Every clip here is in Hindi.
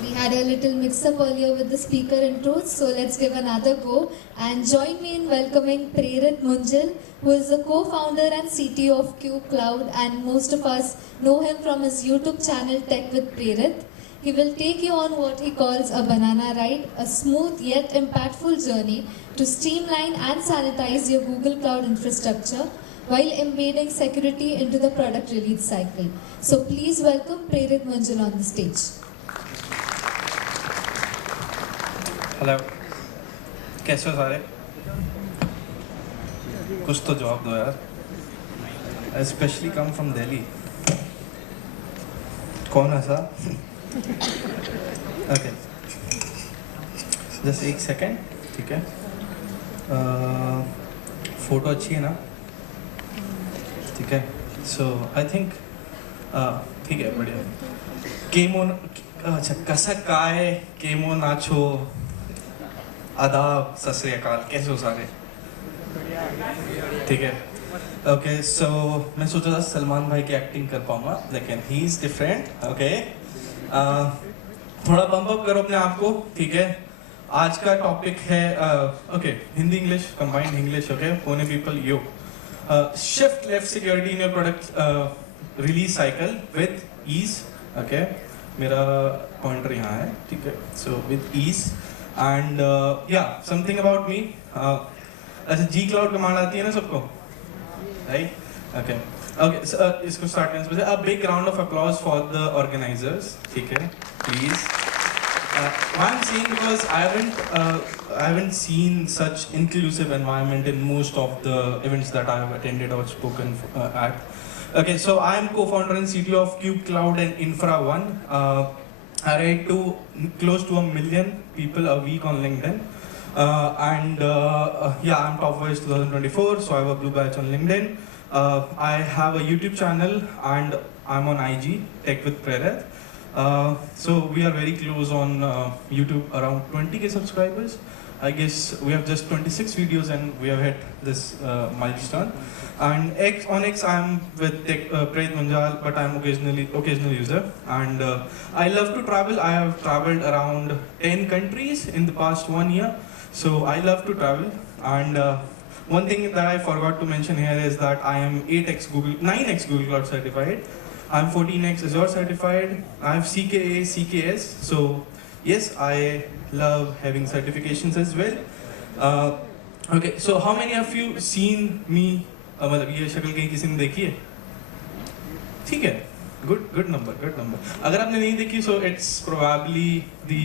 We had a little mix-up earlier with the speaker intros, so let's give another go. And join me in welcoming Prerit Munjal, who is the co-founder and CTO of Cube Cloud, and most of us know him from his YouTube channel Tech with Prerit. He will take you on what he calls a banana ride, a smooth yet impactful journey to streamline and sanitize your Google Cloud infrastructure while embedding security into the product release cycle. So please welcome Prerit Munjal on the stage. Hello कैसे हो सारे कुछ तो जवाब दो यार स्पेशली कम फ्रॉम दिल्ली कौन ऐसा ओके जस्ट एक सेकेंड ठीक है फोटो अच्छी है ना ठीक है सो आई थिंक ठीक है बढ़िया केमो अच्छा कसं काय केमो नाचो आदाब सत श्री अकाल कैसे हो सारे ठीक है ओके सो मैं सोचा था सलमान भाई की एक्टिंग कर पाऊंगा लेकिन ही इज डिफरेंट ओके थोड़ा बम्प अप करो अपने आप को ठीक है आज का टॉपिक है okay Hindi English combined English okay Pune people yo shift left security in your product release cycle with ease okay मेरा पॉइंटर यहाँ है ठीक है so with ease and yeah something about me अच्छा G Cloud कमांड आती है ना सबको right okay so इसको start करने से पहले a big round of applause for the organizers ठीक है please why I'm saying because I haven't seen such inclusive environment in most of the events that I have attended or spoken at okay so I am co-founder and CTO of Cube Cloud and Infra One I write to close to 1 million people a week on LinkedIn and yeah I'm top voice 2024 so I have a blue badge on LinkedIn I have a YouTube channel and I'm on IG Tech with Prerit so we are very close on YouTube around 20k subscribers I guess we have just 26 videos and we have hit this milestone and on X I'm with Prerit Munjal but I'm occasional user and I love to travel. I have traveled around 10 countries in the past 1 year so I love to travel and one thing that I forgot to mention here is that I am 9x Google Cloud certified. I'm 14x Azure certified. I have CKA, CKS so yes I love having certifications as well okay so how many of you seen me मतलब ये शक्ल कहीं किसी ने देखी है ठीक है गुड नंबर अगर आपने नहीं देखी so it's probably the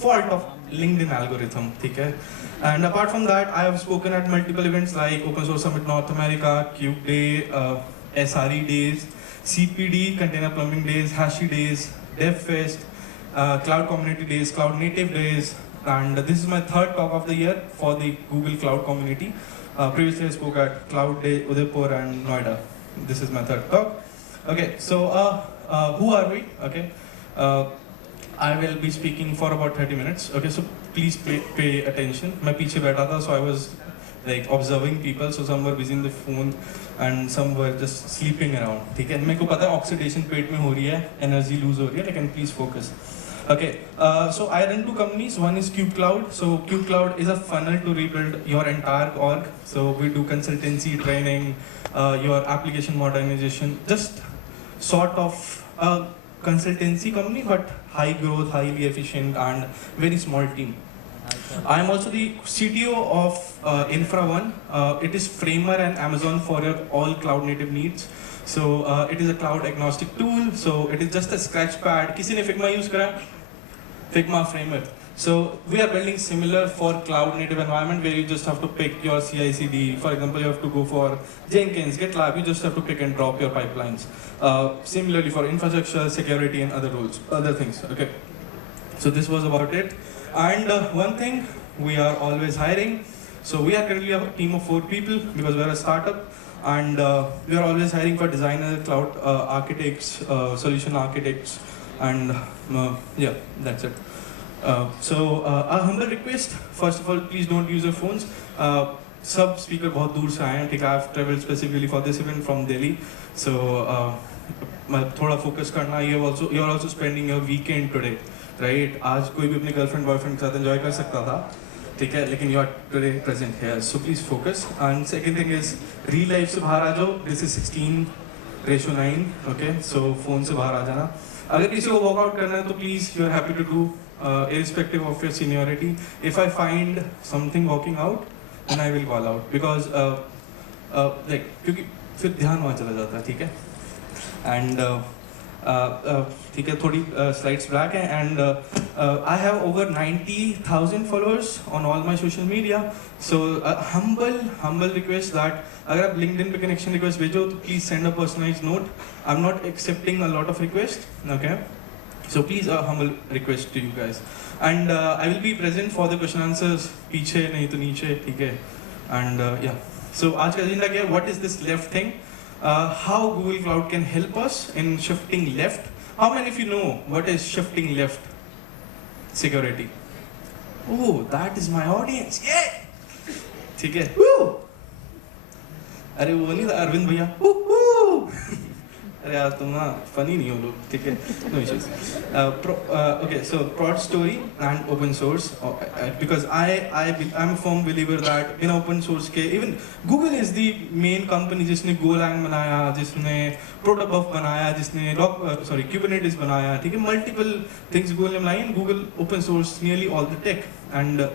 fault of LinkedIn algorithm ठीक है and apart from that I have spoken at multiple events like Open Source Summit North America, Cube Day, SRE Days, CPD, Container Plumbing Days, Hashi Days, DevFest, Cloud Community Days, Cloud Native Days and this is my third talk of the year for the Google Cloud community. Previously I spoke at Cloud Day, Udaipur and Noida. This is my third talk. Okay, so who are we? Okay, I will be speaking for about 30 minutes. Okay, so please pay attention. मैं पीछे बैठा था, so I was like observing people. So some were busy in the phone and some were just sleeping around. ठीक है, मेरे को पता है oxidation पेट में हो रही है, energy lose हो रही है, लेकिन please focus. Okay, so I run two companies. One is Cube Cloud. So Cube Cloud is a funnel to rebuild your entire org. So we do consultancy, training, your application modernization, just sort of a consultancy company, but high growth, highly efficient, and very small team. I am also the CTO of Infra One. It is Framer and Amazon for your all cloud native needs. So it is a cloud agnostic tool. So it is just a scratch pad. किसी ने Figma use करा? Figma Framer. So we are building similar for cloud native environment where you just have to pick your CI/CD. For example, you have to go for Jenkins, GitLab. You just have to pick and drop your pipelines. Similarly for infrastructure, security, and other things. Okay. So this was about it. And one thing, we are always hiring. So we are currently a team of 4 people because we are a startup. And we are always hiring for designers, cloud architects, solution architects, and yeah, that's it. So a humble request, first of all, please don't use your phones. सब स्पीकर बहुत दूर से आए हैं, ठीक है. I have travelled specifically for this event from Delhi, so थोड़ा फोकस करना. You are also spending your weekend today, right? आज कोई भी अपनी गर्लफ्रेंड बॉयफ्रेंड के साथ एंजॉय कर सकता था, ठीक है, लेकिन you are today present here, so please focus. And second thing is real life से बाहर आ जाओ. This is 16:9, okay, so phone से बाहर आ जाना. अगर किसी को वर्कआउट करना है तो please you are happy to do, irrespective of your seniority. If I find something working out, then I will call out, because like, क्योंकि फिर ध्यान वहाँ चला जाता है, ठीक है. एंड ठीक है, थोड़ी स्लाइड्स ब्लैक है. And I have over 90,000 followers on all my social media. So humble request that अगर आप लिंक्डइन पे कनेक्शन रिक्वेस्ट भेजो तो please send a personalised note. I am not accepting a lot of request, okay. So please, a humble request to you guys. And I will be present for the question answers. पीछे नहीं तो नीचे, ठीक है. And yeah. So आज का एजेंडा क्या है? What is this left thing? How Google Cloud can help us in shifting left? How many of you know what is shifting left? Security. Oh, that is my audience. Yeah. ठीक है. Woo. अरे वो नहीं था अरविंद भैया. Woo. अरे यार तुम ना फनी नहीं हो लोग, ठीक है. No issues. Okay, so prod story and open source, because I am a firm believer that in open source के even Google is the main company जिसने गोलैंग बनाया, जिसने प्रोटोबफ बनाया, जिसने क्यूबरनेटिस बनाया, ठीक है. मल्टीपल थिंग्स गूगल ने बनाई and Google open source nearly all the tech. And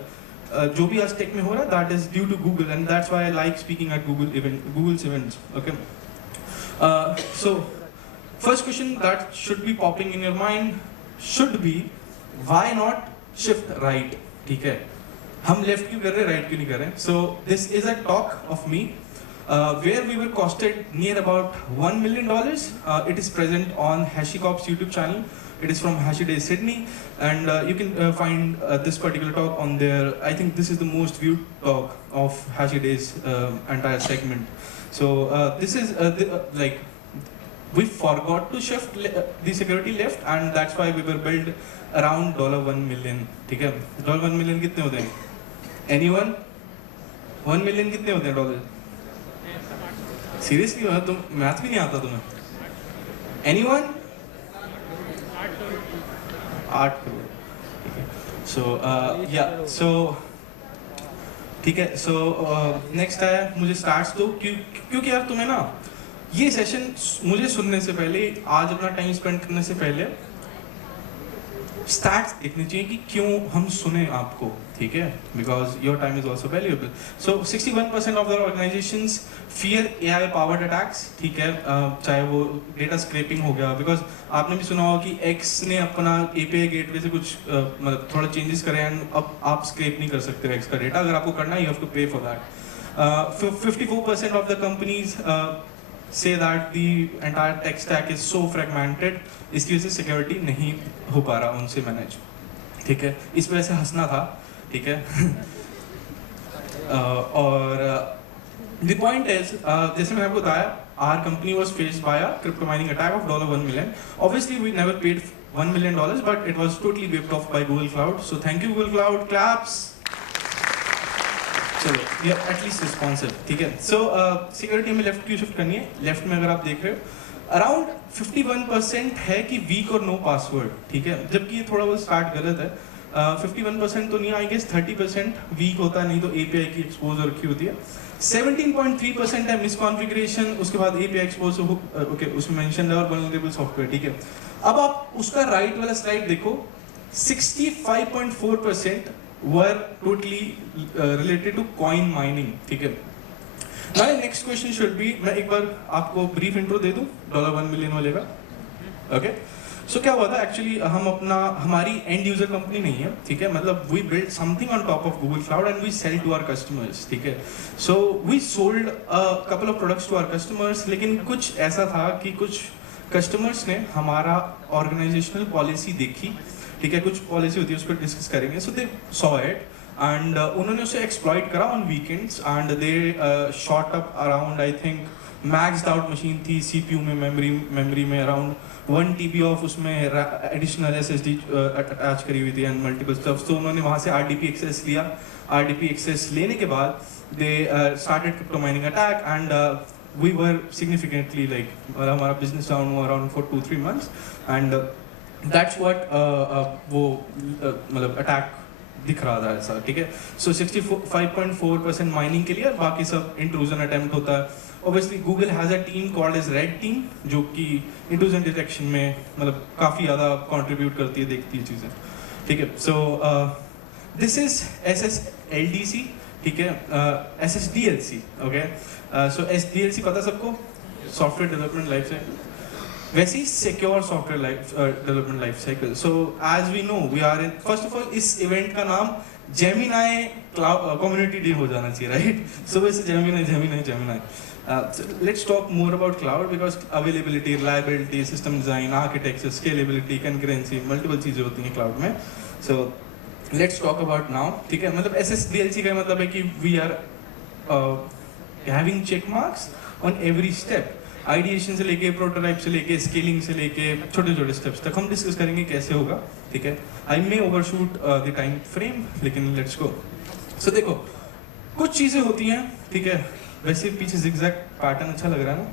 जो भी आज टेक में हो रहा है that is due to Google, and that's why I like speaking at Google's events, okay. So first question that should be popping in your mind should be, why not shift right? ठीक है, हम left क्यों कर रहे हैं, right क्यों नहीं कर रहे हैं? So this is a talk of me where we were costed near about $1 million. It is present on HashiCorp's YouTube channel. It is from HashiDays Sydney, and you can find this particular talk on there. I think this is the most viewed talk of HashiDays entire segment. So this is like, we forgot to shift the security left, and that's why we were built around $1 million. ठीक है, $1 million कितने होते हैं? Anyone? 1 million कितने होते हैं डॉलर? Seriously, तुम मैथ भी नहीं आता तुम्हें? Anyone? 8 करोड़. ठीक है. So yeah, so ठीक है. सो नेक्स्ट है, मुझे स्टार्ट्स दो, क्योंकि यार तुम्हें ना ये सेशन मुझे सुनने से पहले, आज अपना टाइम स्पेंड करने से पहले स्टैट्स देखने चाहिए कि क्यों हम सुने आपको, ठीक है, because your time is also valuable. So 61% of the organisations fear AI powered attacks, ठीक है. चाहे वो डेटा स्क्रैपिंग हो गया, बिकॉज आपने भी सुना होगा कि X ने अपना API गेटवे से कुछ मतलब थोड़ा चेंजेस करे, एंड अब आप स्क्रैप नहीं कर सकते X का डेटा. अगर आपको करना है, यू हैव टू पे for that. 54% of the companies say that the entire tech stack is so fragmented, इसकी वजह से सिक्योरिटी नहीं हो पा रहा उनसे मैनेज, ठीक है. इस वजह से हंसना था, ठीक है. और the point is, जैसे मैंने आपको बताया, our company was faced by a crypto mining attack of $1 million. Obviously we never paid $1 million, but it was totally wiped off by Google Cloud. So thank you Google Cloud, claps. चलो, ये एटलीस्ट रिस्पॉन्सिव, ठीक है. सो सिक्योरिटी में लेफ्ट क्यों शिफ्ट करनी है? लेफ्ट में अगर आप देख रहे हो, अराउंड 51% है कि वीक और नो पासवर्ड, ठीक है, जबकि ये थोड़ा बहुत स्टार्ट गलत है. 51% तो नहीं, आई गेस 30% वीक होता है, नहीं तो API की एक्सपोजर रखी होती है. 17.3% है मिसकॉन्फिगरेशन, उसके बाद API एक्सपोज, ओके, उसमें मेंशन है, और वल्नरेबल सॉफ्टवेयर, ठीक है. अब आप उसका राइट वाला स्लाइड देखो, 65.4% were totally related to coin mining, ठीक है. Now next question should be, मैं एक बार आपको brief intro दे दूं $1 million वाले का, okay. So क्या हुआ था एक्चुअली, हमारी end user company नहीं है, ठीक है, मतलब we built something on top of Google Cloud and we sell to our customers, ठीक है. So we sold a couple of products to our customers, लेकिन कुछ ऐसा था कि कुछ customers ने हमारा organizational policy देखी, ठीक है, कुछ पॉलिसी होती है, उस पर डिस्कस करेंगे. सो दे सॉ इट एंड उन्होंने उसे एक्सप्लॉइट करा on weekends, and they shot up around, I think maxed out machine थी CPU में, मेमोरी में अराउंड 1 TB ऑफ उसमें एडिशनल SSD अटैच करी हुई थी, एंड मल्टीपल स्टफ. तो उन्होंने वहाँ से RDP एक्सेस लिया. RDP एक्सेस लेने के बाद they started crypto mining attack, and we were significantly like, हमारा बिजनेस डाउन हुआ around for 2-3 months, and that's what वो मतलब अटैक दिख रहा था ऐसा, ठीक है। सो 65.4% माइनिंग के लिए और बाकी सब इंट्रूजन अटेम्प्ट होता है। Obviously Google has a team called as red team, जो कि इंट्रूजन डिटेक्शन में मतलब काफ़ी ज़्यादा कंट्रीब्यूट करती है, देखती है चीज़ें, ठीक है। सो दिस इज SSLDC, ठीक है, SSDLC, ओके। सो SDLC पता सबको, सॉफ्टवेयर डेवलपमेंट लाइफ साइकिल, वैसे ही secure software development life cycle. So as we know we are in, first of all इस इवेंट का नाम जेमिनाई कम्युनिटी डे हो जाना चाहिए, राइट। सो वैसे Gemini let's talk more about cloud because availability, reliability, system design, architecture, scalability, concurrency, multiple चीजें होती हैं cloud में। So let's talk about now, ठीक है। मतलब SSDLC का मतलब है कि we are having check marks on every step, ideation से लेके प्रोटोटाइप से लेके स्केलिंग से लेके छोटे छोटे स्टेप्स तक हम डिस्कस करेंगे कैसे होगा, ठीक है। आई मे ओवरशूट द टाइम फ्रेम, लेकिन लेट्स गो। सो देखो कुछ चीजें होती हैं, ठीक है। वैसे पीछे जिगजैग पैटर्न अच्छा लग रहा है ना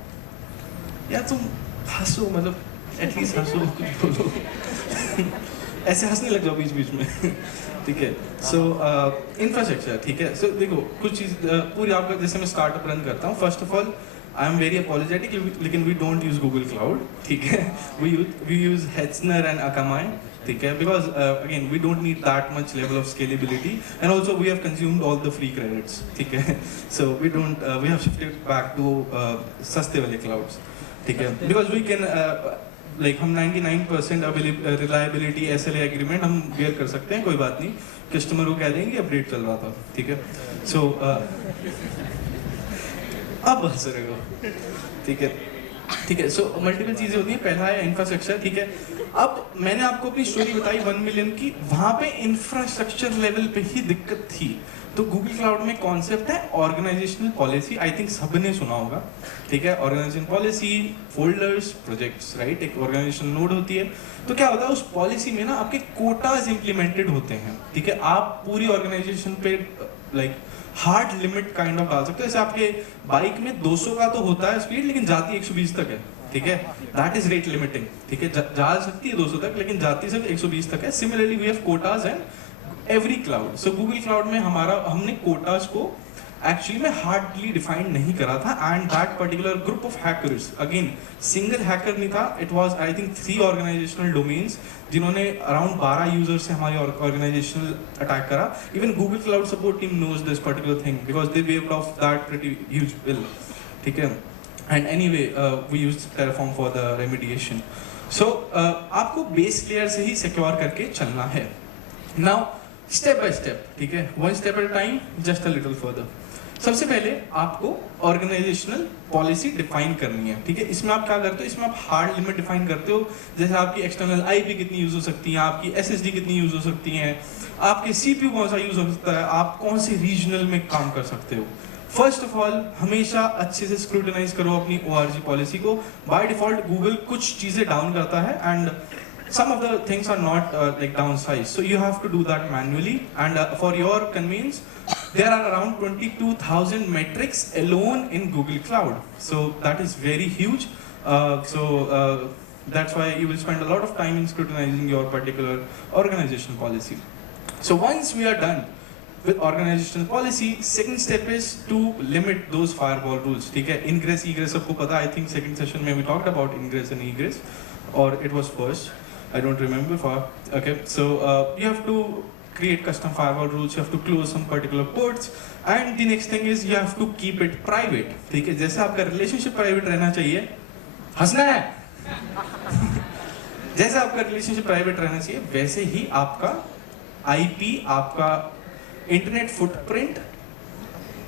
यार, तुम हंसो, मतलब एटलीस्ट हंसो, कुछ बोलो ऐसे हंसने लग जाओ बीच बीच में ठीक है। सो इंफ्रास्ट्रक्चर, ठीक है। सो देखो कुछ चीज पूरी आपका, जैसे मैं स्टार्टअप रन करता हूँ, first of all I am very apologetic, लेकिन we don't use Google cloud, ठीक है। We use Hetzner and Akamai, ठीक है, because again we don't need that much level of scalability and also we have consumed all the free credits, ठीक है। So we don't, we have shifted back to सस्ते वाले क्लाउड्स, ठीक है, बिकॉज वी कैन लाइक हम 99% रिलायबिलिटी SLA एग्रीमेंट हम बेयर कर सकते हैं, कोई बात नहीं, कस्टमर को कह देंगे अपडेट चल रहा था, ठीक है। सो अब हंस रहे हो, ठीक है, ठीक है। सो मल्टीपल चीजें होती हैं, पहला है इंफ्रास्ट्रक्चर, ठीक है। अब मैंने आपको अपनी स्टोरी बताई 1 मिलियन की, वहां पे इंफ्रास्ट्रक्चर लेवल पे ही दिक्कत थी। तो गूगल क्लाउड में कॉन्सेप्ट है ऑर्गेनाइजेशनल पॉलिसी, आई थिंक सबने सुना होगा, ठीक है। Organisation policy, folders, projects, right, एक ऑर्गेनाइजेशनल नोड होती है। तो क्या होता है उस पॉलिसी में ना आपके कोटाज इंप्लीमेंटेड होते हैं, ठीक है। आप पूरी ऑर्गेनाइजेशन पे like hard limit kind of डाल सकते हो। जैसे आपके बाइक में 200 का तो होता है स्पीड, लेकिन जाती 120 तक है, ठीक है, दैट इज रेट लिमिटिंग, ठीक है। जा सकती है 200 तक, लेकिन जाती सिर्फ 120 तक है। Similarly we have quotas and every cloud. So Google cloud में हमने कोटाज को एक्चुअली में हार्डली डिफाइंड नहीं करा था, and that particular group of hackers, again single hacker नहीं था, it was I think 3 organisational domains जिन्होंने अराउंड 12 यूजर से हमारी ऑर्गेनाइजेशनल अटैक करा। Even Google cloud support team knows this particular thing because they waved off that pretty huge bill, ठीक है। And anyway we used Terraform for the remediation. So आपको बेस लेयर से ही सिक्योर करके चलना है। नाउ स्टेप बाय स्टेप, ठीक है, one step at a time, just a little further. सबसे पहले आपको ऑर्गेनाइजेशनल पॉलिसी डिफाइन करनी है, ठीक है। इसमें आप क्या करते हो, इसमें आप हार्ड लिमिट डिफाइन करते हो, जैसे आपकी एक्सटर्नल IP कितनी यूज हो सकती है, आपकी SSD कितनी यूज हो सकती है, आपके CPU कौन सा यूज हो सकता है, आप कौन से रीजनल में काम कर सकते हो। फर्स्ट ऑफ ऑल हमेशा अच्छे से स्क्रूटिनाइज करो अपनी ORG पॉलिसी को। बाय डिफॉल्ट गूगल कुछ चीजें डाउन करता है and some of the things are not like downsized, so you have to do that manually, and for your convenience there are around 22,000 metrics alone in Google Cloud, so that is very huge. That's why you will spend a lot of time in scrutinizing your particular organizational policy. So once we are done with organizational policy, second step is to limit those firewall rules, ठीक है। ingress egress सबको पता, I think second session में we talked about ingress and egress, or it was first, I don't remember for, okay. So you have to create custom firewall rules, you have to close some particular ports, and the next thing is you have to keep it private, ठीक है। जैसे आपका रिलेशनशिप प्राइवेट रहना चाहिए, हंसना है जैसे आपका रिलेशनशिप प्राइवेट रहना चाहिए, वैसे ही आपका IP, आपका इंटरनेट फुटप्रिंट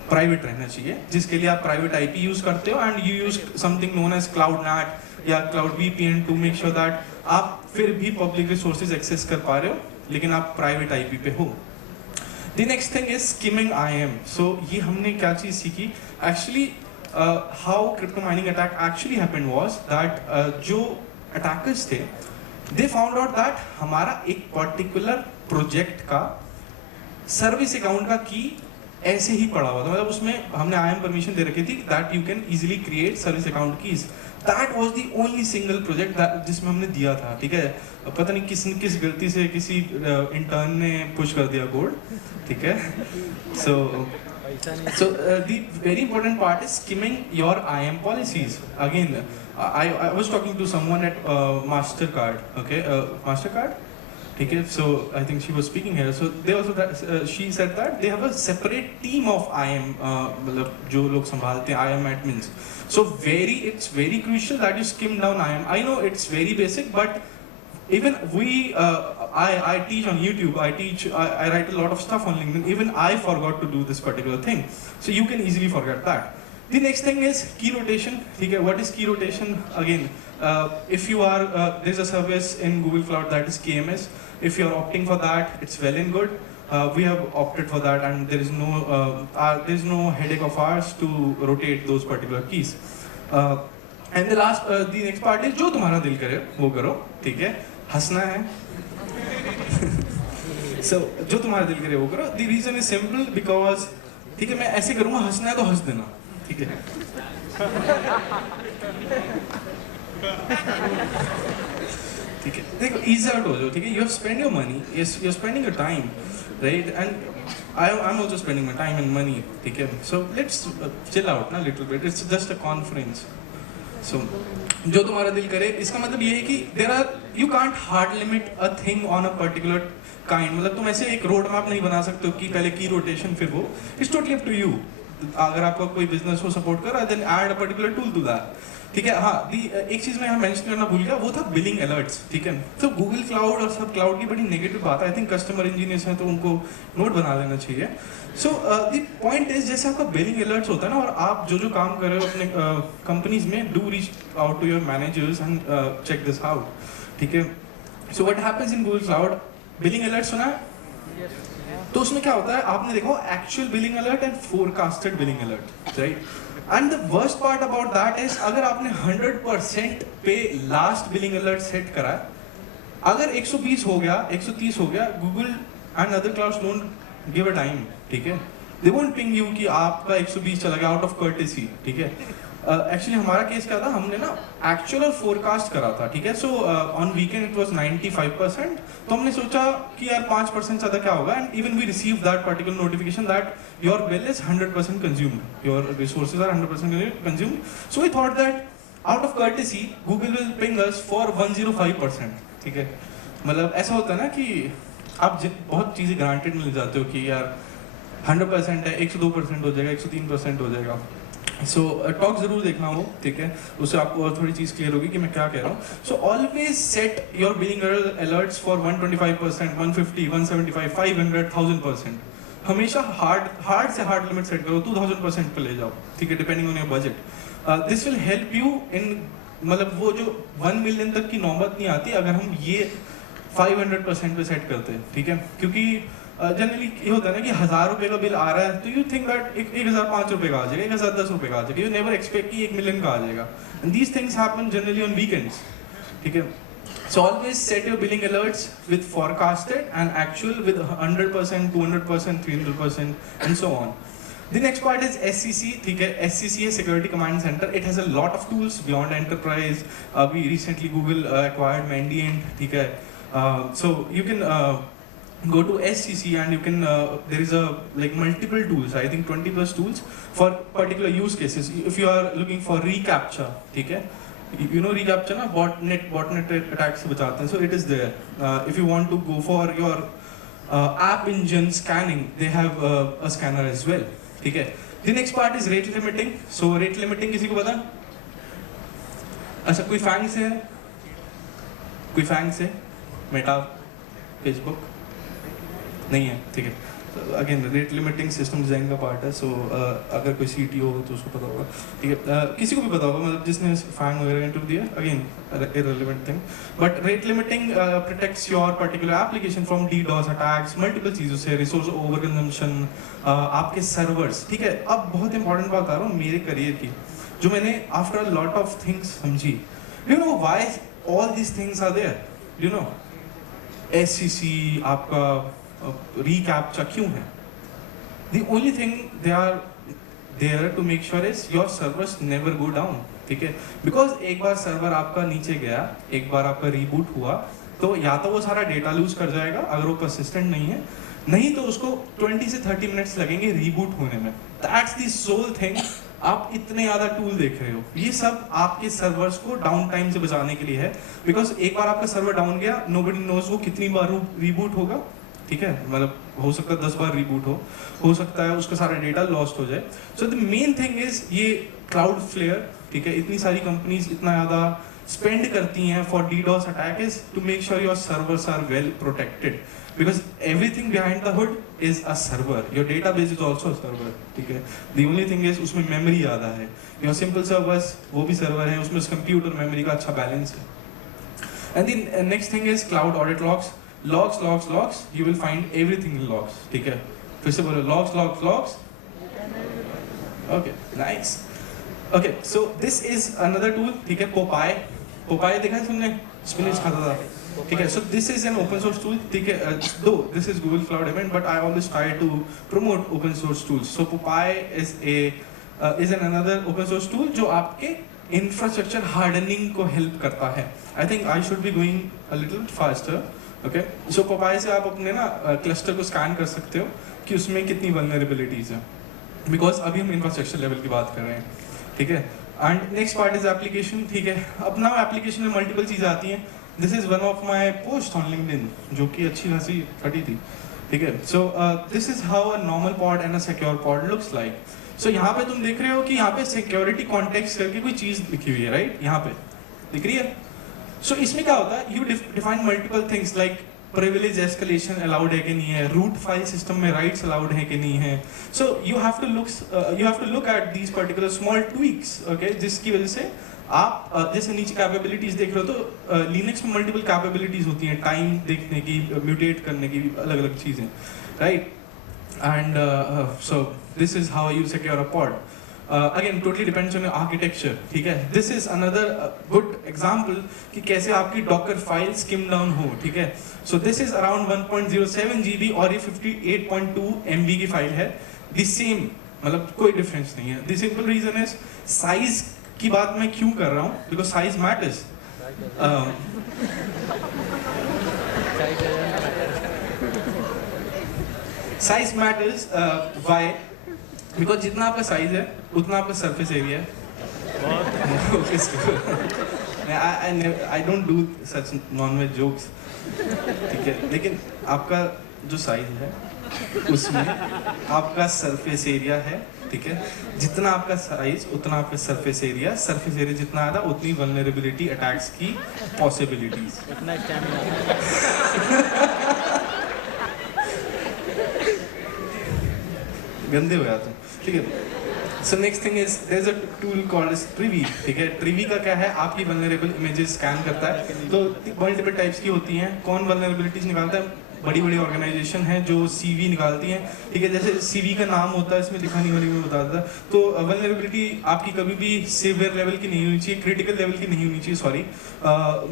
प्राइवेट रहना चाहिए, जिसके लिए आप प्राइवेट IP यूज करते हो, and you use something known as cloud net या cloud VPN to make sure that आप फिर भी पब्लिक रिसोर्सेज एक्सेस कर पा रहे हो, लेकिन आप प्राइवेट IP पे हो। The next thing is skimming IAM। सो ये हमने क्या चीज सीखी actually, how crypto mining attack actually happened was that जो अटैकर्स थे दे फाउंड आउट दैट हमारा एक पर्टिकुलर प्रोजेक्ट का सर्विस अकाउंट का की ऐसे ही पड़ा हुआ था, मतलब उसमें हमने IAM परमिशन दे रखी थी that you can easily create service account keys. That was the only single project जिसमें हमने दिया था, ठीक है। पता नहीं किस गलती से किसी इंटर्न ने पुश कर दिया कोड, ठीक है। So the very important part is skimming your IAM policies. Again, I was talking to someone at Mastercard, okay, Mastercard, okay. So I think she was speaking here. So they also she said that they have a separate team of IAM, मतलब जो लोग संभालते हैं IAM admins. So it's very crucial that you skim down IAM. I know it's very basic, but even I teach on YouTube, I write a lot of stuff on LinkedIn. Even I forgot to do this particular thing. So you can easily forget that. The next thing is key rotation. Okay, what is key rotation? Again, if you are, there's a service in Google Cloud that is KMS. If you're opting for that, it's well and good. We have opted for that, and there is no headache of ours to rotate those particular keys. And the next part is जो तुम्हारा दिल करे वो करो, ठीक है। हंसना है so जो तुम्हारा दिल करे वो करो। The reason is simple because, ठीक है, मैं ऐसे करूँगा, हंसना है तो हंस देना, ठीक है। ठीक है, देखो easy out हो जाओ, ठीक है। You have spent your money, you're spending your time, right? And I'm also spending my time and money, ठीक है। So let's chill out ना little bit. It's just a conference. So जो तुम्हारा दिल करे, इसका मतलब ये है कि you can't hard limit a thing on a particular kind. मतलब तुम ऐसे एक रोड मैप नहीं बना सकते हो कि पहले की रोटेशन फिर वो। It's totally up to you. अगर आपका कोई बिजनेस को सपोर्ट कर रहा है, then add a particular tool to that. ठीक है। हाँ, एक चीज मैं यहाँ मेंशन करना भूल गया, वो था बिलिंग अलर्ट्स, ठीक है। तो गूगल क्लाउड और सब क्लाउड की बड़ी नेगेटिव बात है। आई थिंक कस्टमर इंजीनियर्स हैं तो उनको नोट बना देना चाहिए। सो द पॉइंट इज, जैसे आपका बिलिंग अलर्ट्स होता है ना, और आप जो काम कर रहे हो अपने कंपनीज में, do reach out to your managers and check this out, ठीक है। So what happens in Google cloud, billing alert सुना है? तो उसमें क्या होता है, आपने देखो actual billing alert and forecasted billing alert, right. And the worst part about that is, अगर आपने 100% पे लास्ट बिलिंग अलर्ट सेट करा है, अगर 120 हो गया, 130 हो गया, Google and other clouds don't give a time, ठीक है। दे वोंट पिंग यू कि आपका 120 चला गया आउट ऑफ कर्टेसी, ठीक है। एक्चुअली हमारा केस क्या था, हमने ना एक्चुअल और फोरकास्ट करा था, ठीक है। So on weekend it was 95%, तो हमने सोचा कि यार 5% ज़्यादा क्या होगा, and even we receive that particular notification that your bill is 100% consumed, your resources are 100% consumed. So we thought that out of courtesy Google will ping us for 105%, ठीक है। मतलब ऐसा होता है ना कि आप बहुत चीज़ें ग्रांटेड मिल जाते हो कि यार 100% है, 102% हो जाएगा, 103% हो जाएगा। सो टॉक जरूर देखना हो, ठीक है, उससे आपको और थोड़ी चीज़ क्लियर होगी कि मैं क्या कह रहा हूँ। So always set your billing alerts for 125%, 150, 175, 500, 1000%। हमेशा हार्ड से हार्ड लिमिट सेट करो, 2000% पे ले जाओ, ठीक है, depending on your budget. This will help you in, मतलब वो जो 1 मिलियन तक की नौबत नहीं आती अगर हम ये 500% पे सेट करते हैं, ठीक है। क्योंकि जनरली ये होता है ना कि 1000 रुपये का बिल आ रहा है तो यू थिंक दैट 1005 रुपये का आ जाएगा, 1010 रुपये का आ जाएगा, यू नेवर एक्सपेक्ट कि 1 मिलियन का आ जाएगा। And these things happen generally on weekends, ठीक है। So always set your billing alerts with forecasted and actual with 100%, 200%, 300% and so on. The next part is SCC, ठीक है। SCC है Security Command Center. It has a lot of tools beyond enterprise. We recently Google acquired Mandiant, ठीक है। So you can go to SCC and you can there is a like multiple tools, I think 20+ tools for particular use cases. If you are looking for reCAPTCHA, ठीक है, you know reCAPTCHA ना, botnet attacks से बचाते हैं, so it is there. If you want to go for your app engine scanning, they have a scanner as well, ठीक है। The next part is rate limiting. So rate limiting किसी को पता? अच्छा, कोई फैंग से है? कोई फैंग से? मेटा, फेसबुक नहीं है, ठीक है। Again rate limiting system design का पार्ट है। सो अगर कोई CTO हो तो उसको पता होगा, ठीक है। किसी को भी पता होगा, मतलब जिसने फैंग वगैरह इंटरव्यू दिया, again irrelevant thing. But rate limiting protects your particular application from DDoS attacks, multiple चीज़ों से, resource overconsumption, आपके servers, ठीक है। अब बहुत इंपॉर्टेंट बात आ रहा हूँ मेरे करियर की, जो मैंने after a lot of things समझी। You know why all these things are there, you know SCC, आपका reCAPTCHA क्यों है? The only thing they are there to make sure is your servers never go down, ठीक है, बिकॉज एक बार सर्वर आपका नीचे गया, एक बार आपका रीबूट हुआ, तो या तो वो सारा डेटा लूज कर जाएगा अगर वो परसिस्टेंट नहीं है, नहीं तो उसको 20 से 30 मिनट्स लगेंगे रीबूट होने में। That's the soul thing. आप इतने ज़्यादा टूल देख रहे हो, ये सब आपके सर्वर्स को डाउन टाइम से बचाने के लिए है, बिकॉज एक बार आपका सर्वर डाउन गया, नोबडी नोज वो कितनी बार रीबूट होगा, ठीक है, मतलब हो सकता है 10 बार रीबूट हो सकता है उसका सारा डेटा लॉस्ट हो जाए। So the main thing is ये Cloudflare, ठीक है, इतनी सारी कंपनीज इतना ज़्यादा स्पेंड करती हैं for DDoS attack is to make sure your servers are well protected, because everything behind the hood is a server, your database is also a server, ठीक है। द ओनली थिंग इज उसमें मेमोरी ज़्यादा है, योर सिंपल सर्वर्स वो भी सर्वर है, उसमें कंप्यूटर मेमोरी का अच्छा बैलेंस है। And the next thing is cloud audit logs. Logs you will find everything in logs, ठीक है, फिर से बोलो logs. Okay, nice. Okay, so this is another tool, ठीक है, पोपाई देखा है तुमने, स्पिनच खाता था, ठीक है। So this is an open source tool, ठीक है, though this is Google cloud event, but I always try to promote open source tools. So Popeye is an another open source tool जो आपके इंफ्रास्ट्रक्चर हार्डनिंग को हेल्प करता है। I think I should be going a little faster. Okay, so Popeye से आप अपने ना क्लस्टर को स्कैन कर सकते हो कि उसमें कितनी वल्नरेबिलिटीज है, बिकॉज अभी हम इंफ्रास्ट्रक्चर लेवल की बात कर रहे हैं, ठीक है। And next part is application, ठीक है। अपना एप्लीकेशन में मल्टीपल चीज़ें आती हैं। This is one of my post on LinkedIn जो कि अच्छी खासी फटी थी, ठीक है। So this is how a normal pod and a secure pod looks like. So यहाँ पे तुम देख रहे हो कि यहाँ पे सिक्योरिटी कॉन्टेक्स्ट करके कोई चीज़ लिखी हुई है, राइट, यहाँ पे दिख रही है। सो इसमें क्या होता है, you define multiple things like privilege escalation allowed है कि नहीं है, रूट फाइल सिस्टम में राइट्स अलाउड है कि नहीं है। So you have to look at these particular small tweaks, okay, जिसकी वजह से आप जैसे नीचे कैपेबिलिटीज देख रहे हो, तो लिनक्स में मल्टीपल कैपेबिलिटीज होती हैं, टाइम देखने की, म्यूटेट करने की, अलग अलग चीज़ें, right. And so this is how you secure a pod. Again totally depends on architecture, ठीक है। This is another good example कि कैसे आपकी डॉकर फाइल स्किम डाउन हो, ठीक है। So this is around 1.07 GB और ये 58.2 MB की फाइल है। द सेम, मतलब कोई डिफरेंस नहीं है। The simple reason is size की बात मैं क्यों कर रहा हूँ, बिकॉज size matters. Size matters why, because जितना आपका साइज है उतना आपका सरफेस एरिया है। I don't do such non veg jokes, ठीक है, लेकिन आपका जो साइज है उसमें आपका सरफेस एरिया है, ठीक है। जितना आपका साइज उतना आपका सरफेस एरिया जितना आया उतनी वल्नरेबिलिटी अटैक्स की पॉसिबिलिटीज। गंदे हो जाते हैं, ठीक है। So next thing is there is a tool called Trivy, ठीक है। ट्रिवी का क्या है, आपकी वल्नरेबल इमेजेस स्कैन करता है। तो मल्टीपल टाइप्स की होती हैं। कौन वल्नरेबिलिटीज निकालता है, बड़ी बड़ी ऑर्गेनाइजेशन है जो CV निकालती हैं, ठीक है। जैसे CV का नाम होता है, इसमें लिखा नहीं होने में बता देता। तो वल्नरेबिलिटी आपकी कभी भी सीवियर लेवल की नहीं होनी चाहिए, क्रिटिकल लेवल की नहीं होनी चाहिए, सॉरी,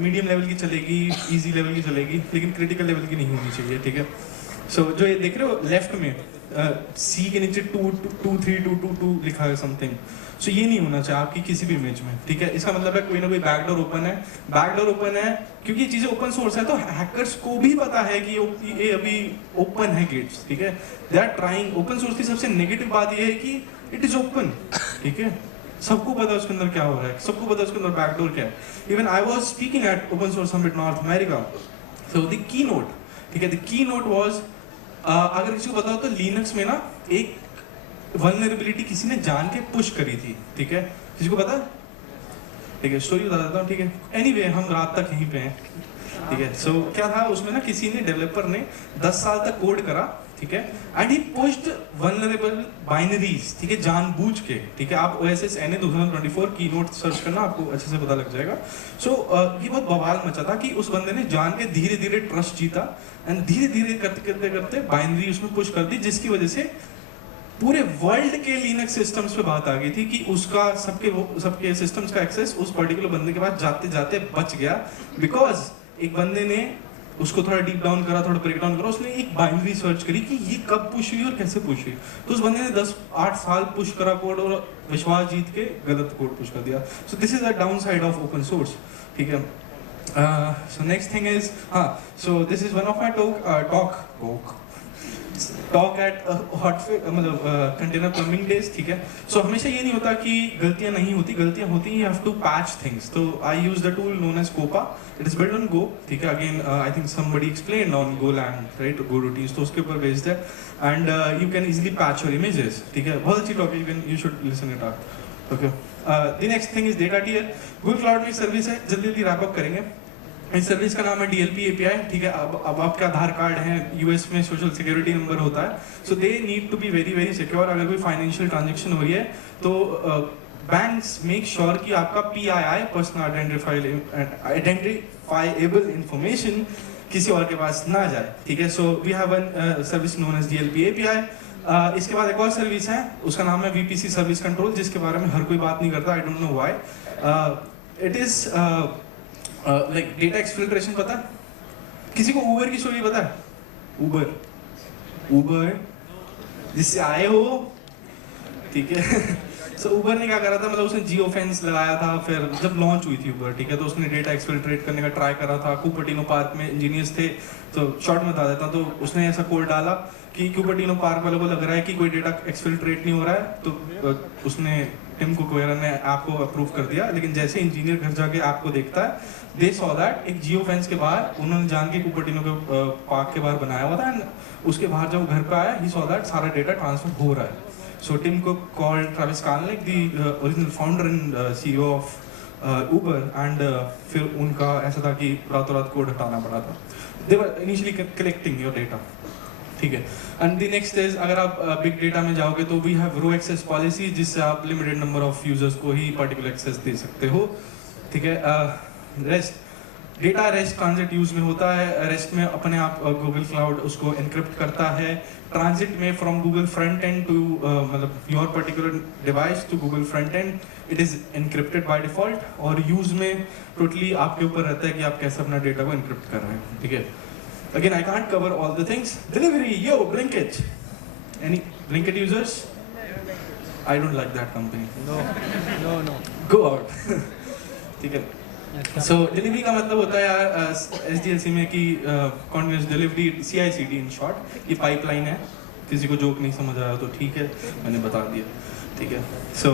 मीडियम लेवल की चलेगी, इजी लेवल की चलेगी, लेकिन क्रिटिकल लेवल की नहीं होनी चाहिए, ठीक है। सो जो ये देख रहे हो लेफ्ट में C के नीचे 23222 लिखा है समथिंग, सो ये नहीं होना चाहिए आपकी किसी भी इमेज में, ठीक है। इसका मतलब है कोई ना कोई बैकडोर ओपन है, क्योंकि ये चीज़ें ओपन सोर्स है तो हैकर्स को भी पता है कि ये अभी ओपन है गेट्स, ठीक है। They are trying. Open source की सबसे नेगेटिव बात ये है कि इट इज ओपन, ठीक है, सबको पता है उसके अंदर क्या हो रहा है, सबको पता है उसके अंदर बैकडोर क्या है। Even I was speaking at open source summit north America, so the key note, ठीक है, द की नोट वाज, अगर किसी को पता हो तो लिनक्स में ना एक वल्नरेबिलिटी किसी ने जान के पुश करी थी, ठीक है, किसी को पता, ठीक है, स्टोरी बता देता हूँ, ठीक है। एनीवे हम रात तक यहीं पे हैं, ठीक है। सो क्या था उसमें ना, किसी ने डेवलपर ने 10 साल तक कोड करा, ठीक है, and he pushed vulnerable binaries, ठीक है, जानबूझ के, ठीक है। आप OSS NA 2024 की नोट सर्च करना, आपको अच्छे से पता लग जाएगा। सो ये बहुत बवाल मचा था कि उस बंदे ने जान के धीरे धीरे ट्रस्ट जीता एंड धीरे धीरे करते बाइनरी उसमें पुश कर दी, जिसकी वजह से पूरे वर्ल्ड के लिनक्स सिस्टम्स पे बात आ गई थी कि उसका सबके सिस्टम्स का एक्सेस उस पर्टिकुलर बंदे के पास जाते जाते बच गया, बिकॉज एक बंदे ने उसको थोड़ा डीप डाउन करा, थोड़ा ब्रेक डाउन करा, उसने एक बाइनरी सर्च करी कि ये कब पुश हुई और कैसे पुश हुई। तो उस बंदे ने 10-8 साल पुश करा कोड और विश्वास जीत के गलत कोड पुश कर दिया। सो this is a down side of open source, ठीक है। सो नेक्स्ट थिंग इज, हाँ, सो this is one of my talk eight मतलब कंटेनर प्लम्बिंग डेज, ठीक है। सो हमेशा ये नहीं होता कि गलतियां नहीं होती, गलतियां होती, you have to patch things. तो I use the tool known as Copa, it is build on go, ठीक है। Again I think somebody explained on GoLand, right, goroutines, तो उसके ऊपर बेस्ड है। And you can easily patch your images, ठीक है। बहुत अच्छी टॉक है, you should listen it out, okay. The next thing is data tier. Google cloud में सर्विस है, जल्दी जल्दी रैप अप करेंगे। इस सर्विस का नाम है DLP API, ठीक है। अब आपके आधार कार्ड है, US में सोशल सिक्योरिटी नंबर होता है, so they need to be very very secure. अगर कोई फाइनेंशियल ट्रांजेक्शन हो रही है तो बैंक्स मेक श्योर कि आपका PII, पर्सनल आइडेंटिफाइएबल इंफॉर्मेशन, किसी और के पास ना जाए, ठीक है। So we have one service known as DLP API। इसके बाद एक और सर्विस है, उसका नाम है VPC सर्विस कंट्रोल, जिसके बारे में हर कोई बात नहीं करता, I don't know why. It is like data exfiltration. पता है किसी को उबर की स्टोरी पता है? उबर जिससे आए हो, ठीक है। सो उबर ने क्या करा था, मतलब उसने जियो फेंस लगाया था, फिर जब लॉन्च हुई थी उबर, ठीक है, तो उसने डेटा एक्सफिल्ट्रेट करने का ट्राई करा था। क्यूपर्टिनो पार्क में इंजीनियर्स थे, तो शॉर्ट में बता देता हूँ, तो उसने ऐसा कोड डाला कि क्यूपर्टिनो पार्क वालों को लग रहा है कि कोई डेटा एक्सफिल्ट्रेट नहीं हो रहा है, तो उसने टिम कुक वगैरह ने ऐप को अप्रूव कर दिया। लेकिन जैसे इंजीनियर घर जाके ऐप को देखता है, दे सॉ दैट एक जियो फेंस के बाहर उन्होंने जान के क्यूपर्टिनो के पार्क के बाहर बनाया हुआ था, एंड उसके बाहर जब घर पे आया, ही सॉ दैट सारा डेटा ट्रांसफर हो रहा है। So Tim Cook called Travis Kalanick, the original founder and CEO of Uber, and फिर उनका ऐसा था कि रातों रात कोड हटाना पड़ा था। They were initially collecting your data, ठीक है। एंड द नेक्स्ट इज, अगर आप बिग डेटा में जाओगे तो we have row access policy, जिससे आप लिमिटेड नंबर ऑफ यूजर्स को ही पर्टिकुलर एक्सेस दे सकते हो, ठीक है। Rest data rest transit use में होता है। रेस्ट में अपने आप गूगल क्लाउड उसको एनक्रिप्ट करता है। ट्रांजिट में from Google front end to मतलब your particular device to Google front end, it is encrypted by default. और यूज में टोटली आपके ऊपर रहता है कि आप कैसे अपना डेटा को एनक्रिप्ट कर रहे हैं, ठीक है। Again, I can't cover all the things. Delivery, yo, Blinkit. Any Blinkit users? I don't like that company. No. Go out. ठीक है। So delivery का मतलब होता है यार SDLC में कि continuous delivery, CI/CD in short, ये pipeline है। किसी को जोक नहीं समझ आया तो ठीक है, मैंने बता दिया, ठीक है। So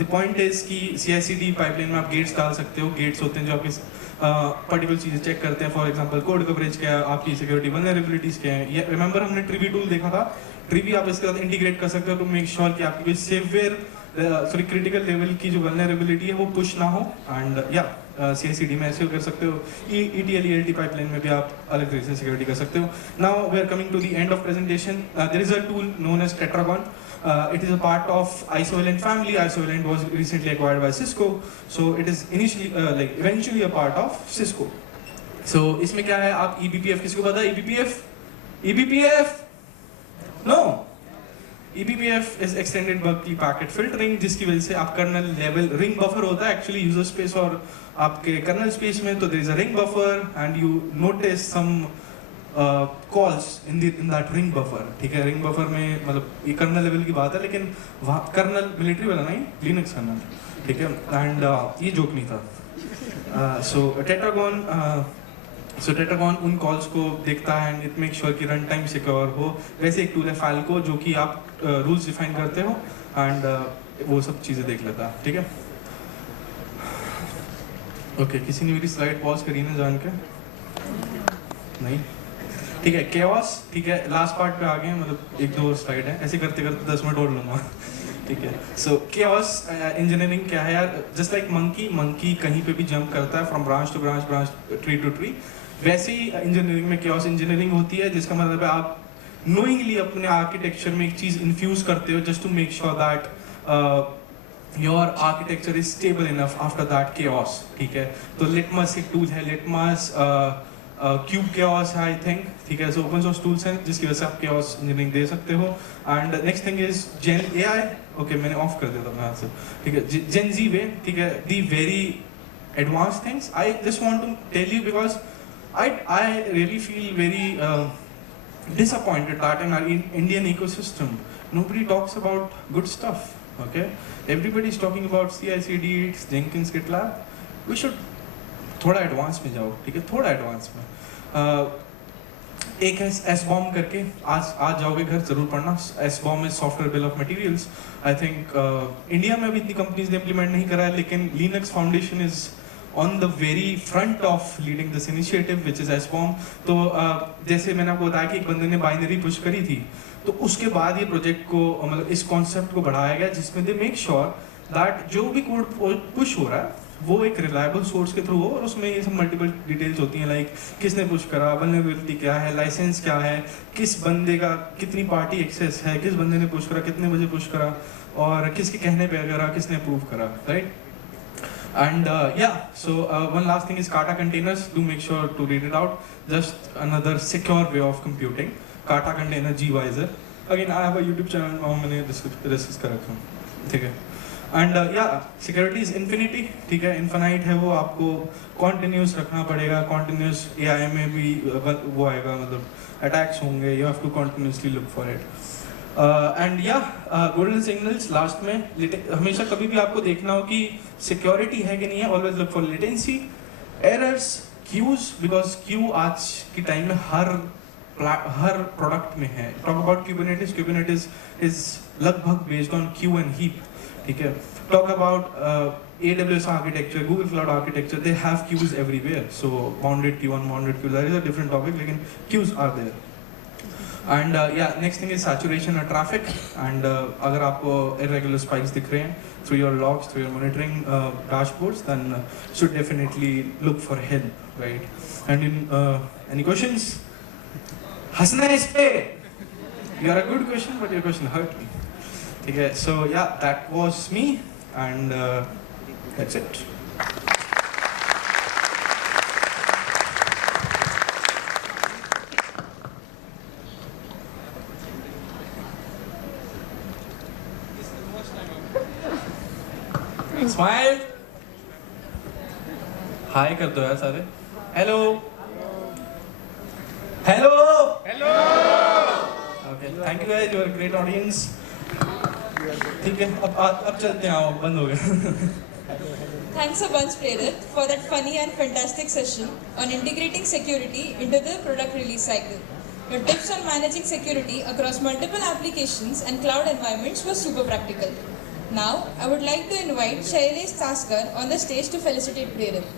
the point is कि CI/CD pipeline में आप gates डाल सकते हो। gates होते हैं जो आपके पर्टिकुलर चीज़ें चेक करते हैं। फॉर एग्जांपल कोड कवरेज क्या है, आपकी सिक्योरिटी वल्नरेबिलिटीज क्या है। ये रिमेंबर हमने ट्रिवी टूल देखा था, ट्रिवी आप इसके साथ इंटीग्रेट कर सकते हो टू मेक श्योर कि आपकी कोई सेवियर क्रिटिकल लेवल की जो वल्नरेबिलिटी है वो पुश ना हो। एंड या CI/CD में ऐसे कर सकते हो। ETL ELT पाइपलाइन में भी आप अलग तरीके से सिक्योरिटी कर सकते हो। Now we are coming to the end of presentation. There is a tool known as Tetragon. It is a part of Isovalent family. Isovalent was recently acquired by Cisco, so it is initially eventually a part of Cisco. So इसमें क्या है, आप eBPF, किसी को पता है eBPF? No. eBPF is extended Berkeley packet filtering, जिसकी वजह से आप कर्नल लेवल रिंग बफर होता है एक्चुअली यूजर स्पेस और आपके कर्नल स्पेस में, तो there is a ring buffer and you notice some calls in that ring buffer, ठीक है। रिंग बफर में मतलब ये कर्नल लेवल की बात है, लेकिन वहाँ कर्नल मिलिट्री वाला नहीं, लिनक्स कर्नल, ठीक है। एंड ये जोक नहीं था। सो Tetragon उन कॉल्स को देखता है एंड इट मेक श्योर कि रन टाइम सिक्योर हो। वैसे एक टूल है फाल्को जो कि आप रूल्स डिफाइन करते हो एंड वो सब चीज़ें देख लेता है, ठीक है। ओके, किसी ने मेरी स्लाइड पॉज करी ना जान के? नहीं, ठीक है। केओस, ठीक है, लास्ट पार्ट पे आ गए, मतलब 1-2 और स्लाइड है, ऐसे करते करते 10 मिनट और लूँगा, ठीक है। सो केओस इंजीनियरिंग क्या है यार, जस्ट लाइक मंकी कहीं पे भी जंप करता है from branch to branch, tree to tree, वैसे ही इंजीनियरिंग में केओस इंजीनियरिंग होती है, जिसका मतलब है आप नोइंगली अपने आर्किटेक्चर में एक चीज़ इन्फ्यूज करते हो just to make sure that your architecture is stable enough after that chaos, ठीक है। तो लिटमस एक टूल है, लिटमस क्यूब केओस है आई थिंक, ठीक है। सो ओपन सोर्स टूल्स हैं जिसकी वजह से आप केओस इंजीनियरिंग दे सकते हो। And next thing is gen AI, okay मैंने ऑफ कर दिया था यहाँ से, ठीक है। जेन Z वे, ठीक है, the very advance things I just want to tell you because I really feel very disappointed that in our Indian ecosystem, nobody talks about good stuff. Okay, everybody's talking about CI/CD, Jenkins, GitLab. We should थोड़ा एडवांस में जाओ, ठीक है, थोड़ा एडवांस में। एक है SBOM करके, आज जाओगे घर जरूर पढ़ना। SBOM is software bill of materials. I think India में भी इतनी कंपनीज ने इम्प्लीमेंट नहीं करा है, लेकिन Linux foundation is on the very front of leading this initiative which is SBOM। तो जैसे मैंने आपको बताया कि एक बंदे ने बाइनरी पुश करी थी, तो उसके बाद ये प्रोजेक्ट को मतलब इस कॉन्सेप्ट को बढ़ाया गया, जिसमें दे मेक श्योर दैट जो भी कोड पुश हो रहा है वो एक रिलायबल सोर्स के थ्रू हो, और उसमें ये सब मल्टीपल डिटेल्स होती हैं, लाइक किसने पुश करा, वल्नरेबिलिटी क्या है, लाइसेंस क्या है, किस बंदे का कितनी पार्टी एक्सेस है, किस बंदे ने पुश करा, कितने बजे पुश करा, और किसके कहने पे करा, किसने अप्रूव करा, right. And so one last thing is Kata containers. Do make sure to read it out. Just another secure way of computing. Kata container gvisor. Again, I have a YouTube channel. now मैंने discuss कर रखा हूँ, ठीक है। And security is infinity, ठीक है, infinite है वो, आपको continuous रखना पड़ेगा, continuous AI में भी वो आएगा, मतलब attacks होंगे, you have to continuously look for it. And golden signals last में, हमेशा कभी भी आपको देखना हो कि सिक्योरिटी है कि नहीं है, always look for latency, errors, queues, because queue आज के टाइम में हर प्रोडक्ट में है। टॉक अबाउट क्यूबरनेटिस इज लगभग based on queue and heap, ठीक है। Talk about AWS architecture, Google cloud architecture, they have queues everywhere, so bounded queue, unbounded queue, that is a different topic, लेकिन queues are there. And next thing is saturation of traffic, and अगर आपको irregular spikes दिख रहे हैं through your logs, through your monitoring dashboards, then should definitely look for help, right? And in any questions? हंसना है इस पे? You are a good question, but your question hurt me. ठीक है, so yeah, that was me, and that's it. Smile, hi कर दो यार सारे, hello hello hello, okay, thank you guys, you are great audience, ठीक है, अब चलते हैं, आओ, बंद हो गया। Thanks a bunch, Prerit, for that funny and fantastic session on integrating security into the product release cycle. Your tips on managing security across multiple applications and cloud environments were super practical. Now, I would like to invite Shailesh Taskar on the stage to felicitate Prerit.